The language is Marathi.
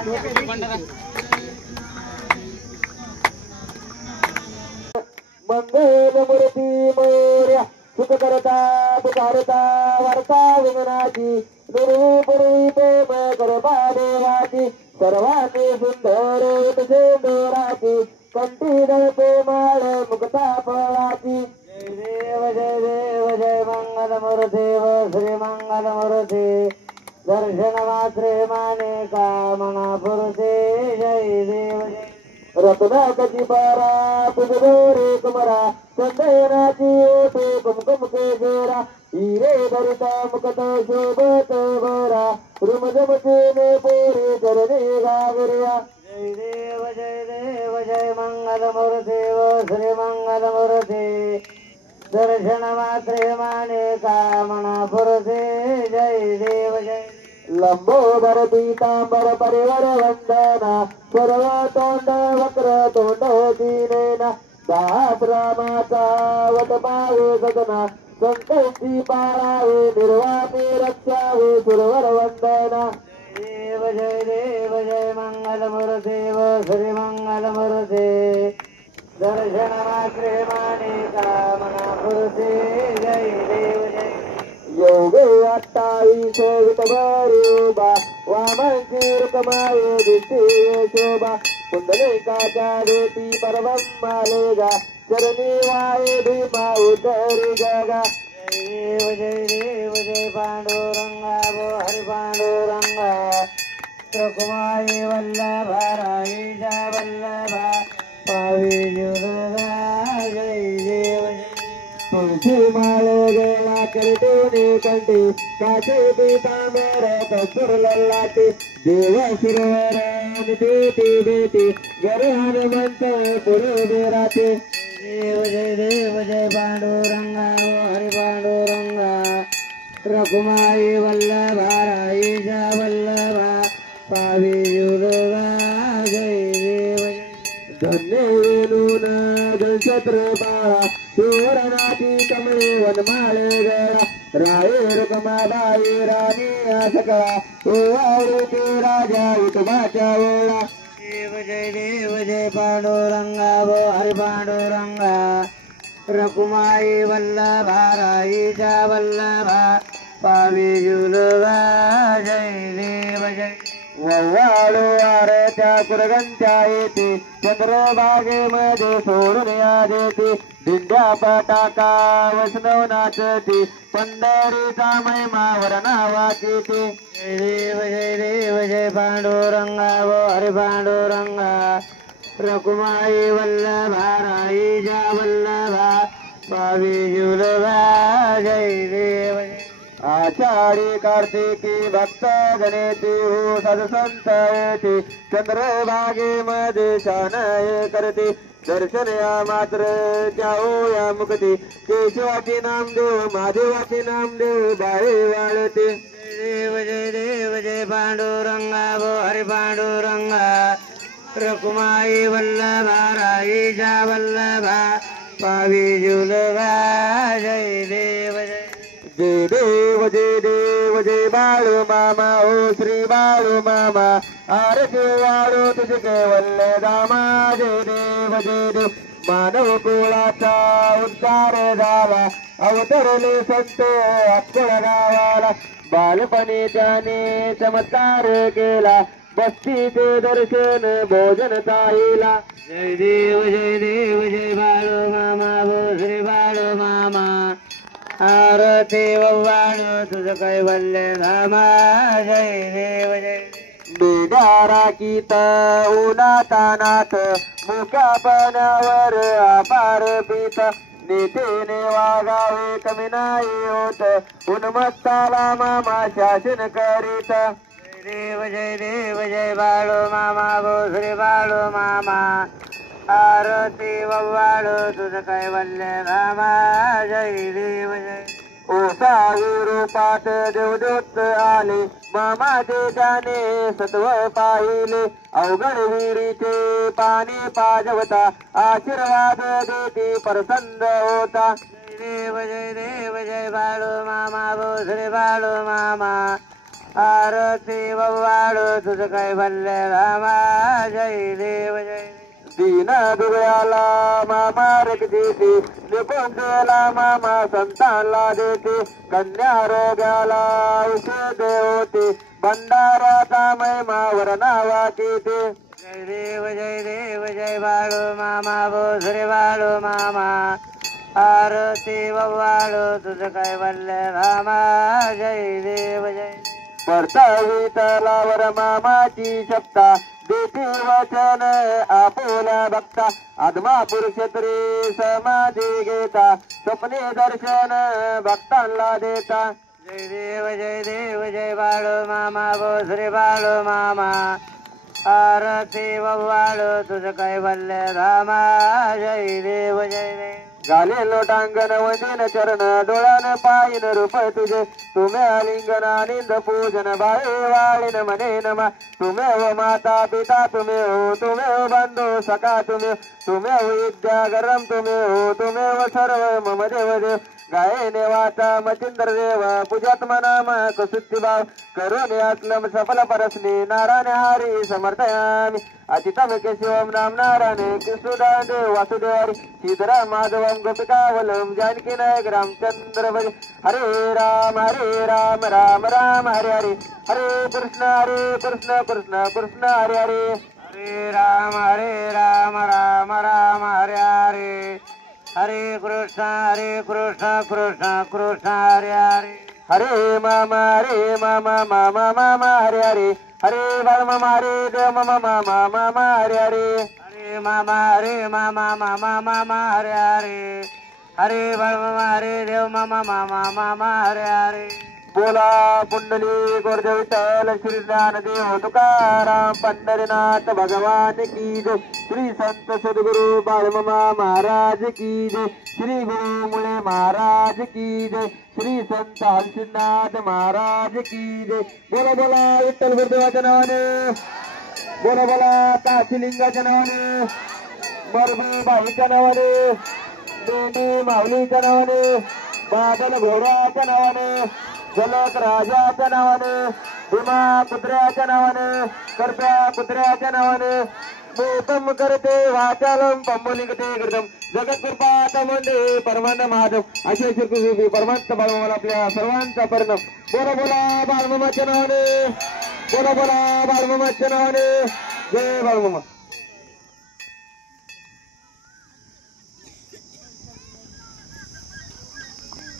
मंगल मूर्ती मोर्या सुख करता पुकारता वार्ता विघ्नाची निर्विपुरी प्रेम करपा देवाची सर्वांनी सुंदर सिंदुराची कंठी दळते माळ मुक्ता फळाची जय देव जय मंगल मूर्ती व श्री मंगल मूर्ती दर्शन मात्रे माने कामना पुरते जय देव जय रत्नाकची पारा पुजगोरे कुमरा चंदनाची ओटे कुमकुम केशरा हिरे धरिता मुकत शोभत बरा रुमझमचेने पोरी चरणी गागरिया जय देव जय मंगल मूर्ती व श्री मंगल मूर्ती दर्शन मात्रे माने कामना पुरते जय देव जय लंबोदर पीतांबर परिवर वंदना सर्व तोंड वक्र तोंड दीनेना दास रामाचा वट पावे सदना संकल्पी पाळावे निर्वाणी रक्षावे सुरवर वंदना जय देव जय मंगल मूर्ती व श्री मंगल मूर्ती दर्शन मात्रे माने कामना पुरते जय देव जय योगे 28 वितभरूबा वामनची रुकमाये दिसते शोभा कुंडलिकाच्या वेटी पर्वत मालेगा चरणी वाये भीमा उतरी जगा जय देव जय पांडुरंगा वो हरि पांडुरंगा रुकमाये वल्लभा राईजा वल्लभा पावी जुर्गा जय देव जय तुलसी माळ गेला करतोने कंठी काचे पीतांबर कस्तूर ललाटी देव शिरोवर निती बेटी गर हनुमंत पुढे राहते देव जय पांडुरंगा हरि पांडुरंगा रखुमाई वल्लभा राईजा वल्लभा पावी जुर्गा जय देव धन्य वेणून छत्रपा सुवर्णाची कमळे वनमाळे गळा राये रुकमाबाई राणी सकळा ओवाळते राजा विठोबाच्या वेळा देव जय पांडुरंगा वो हरि पांडुरंगा रकुमाई वल्लभा राईचा वल्लभा पावी जुलवा जय देव जय वव्वाळू आरत्या कुरगंत्या येते चंद्रभागेमध्ये सोडून या देते दिंड्या पटाका वैष्णव नाचते पंढरीचा महिमा वर्णावाची जय देव जय पांडुरंगा वो हरि पांडुरंगा रकुमाई वल्लभा राईजा वल्लभा पावी जुलवा जय देव जय आषाढी कार्तिकी भक्त गणेती हो सदसंत येते चंद्रभागेमध्ये शानय करते दर्शन या मात्र त्या या मुक्ती केशवाचे नामदेव महादेवाचे नामदेव बाळे वाळते जय जय पांडुरंगा वो हरि पांडुरंगा रकुमाई वल्लभा राईजा वल्लभा पावी जुलवा जय देव जय जय देव जय बाळू मामा ओ श्री बाळू मामा आरती वाळू तुझे केवल्य दामा जय देव मानव कुळाचा उद्धार झाला अवतरले संत अक्कल गावाला बालपणी त्याने चमत्कार केला बस्तीचे दर्शन भोजन ताईला जय देव जय बाळू मामा ओ श्री बाळू मामा आरती वव्वाळू तुझ कैवल्य धामा जय देव जय बेदारा कीत उन्हातानात मुक्या पाण्यावर अपार पीत नीतीने वागावे कमी नाही होत उन्मत्ताला मामा शासन करीत जय देव जय बाळू मामा गो श्री बाळू मामा आरती वव्वाळू तुझ कैवल्य धामा जय देव जय ओसावी रूपात देवदूत आले मामाचे त्याने सत्व पाहिले अवघड विहिरीचे पाणी पाजवता आशीर्वाद देती प्रसन्न होता जय देव जय बाळू मामा गो श्री बाळू मामा आरती बव्वाळू तुझ कैवल्य रामा जय देव जय दीन दुबळ्याला मामा रगदेते निकोण देला मामा संतानला देते कन्या रोग्याला औषध होते भंडाराचा महिमावर नावा केते जय देव जय बाळू मामा बोसरे बाळू मामा आरती बव्वाळू तुझ कैवल्य रामा जय देव जय परतावी तलावर मामाची शब्दा देते वचन आपोल्या भक्ता आदमापूर क्षेत्री समाधी घेता स्वप्ने दर्शन भक्तांना देता जय देव जय बाळू मामा बोसरे बाळू मामा आरती बव्वाळू तुझ कैवल्य रामा जय देव जय देव झाले लोटांगण वंदन चरण डोळ्यान पायन रूप तुझे तुम्हे आलिंगन आनंद पूजन बाळे वाळीन मने नमा तुम्हेव माता पिता तुम्हेव बंधू सखा तुम्हेव विद्या गरम तुम्हेव सर्व मम देव देव गायने वाचा मचिंद्र देव पूजात मनाम कसुत्ती भाव करून असलम सफल परसनी नारायण हरी समर्थयामी अचितम केशवम नाम नारायण कृष्णदान देव वासुदेव श्रीधर माधवम गोपिकावलम जानकी नायक रामचंद्र भज हरे राम राम राम हरे हरे हरे कृष्ण कृष्ण कृष्ण हरे हरे हरे राम राम राम हरे हरे हरे कृष्ण कृष्ण कृष्ण हरे हरे हरे मामा मामा हरे हरे हरे बाल मामा हरे देव मामा मामा हरे हरे हरे मामा मामा हरे हरे हरे बाल मामा हरे देव मामा मामा हरे हरे बोला पुंडली गोरदेव विठ्ठल श्री ज्ञानदेव तुकाराम पंढरीनाथ भगवान की जय श्री संत सद्गुरु बाळमामा महाराज की जय श्री गुरु मुळे महाराज की जय श्री संत हर्षनाथ महाराज की जय बोला बोला विठ्ठल गुरुदेवाच्या नावाने बोला बोला काशीलिंगाच्या नावाने मरबी बाईच्या नावाने देवी माऊलीच्या नावाने बादल घोड्याच्या नावाने जलक राजाच्या नावाने भीमा कुत्र्याच्या नावाने करप्या कुत्र्याच्या नावाने मोतम करते वाचालम पंबोलिंगते गिरदम जगत कृपात मंडे परमानंद महादेव असे श्री परमात्मा बाळमामाला आपल्या सर्वांचा परिणाम बोला बोला बाळमामाच्या नावाने बोला बोला बाळमामाच्या नावाने जय बाळमामा.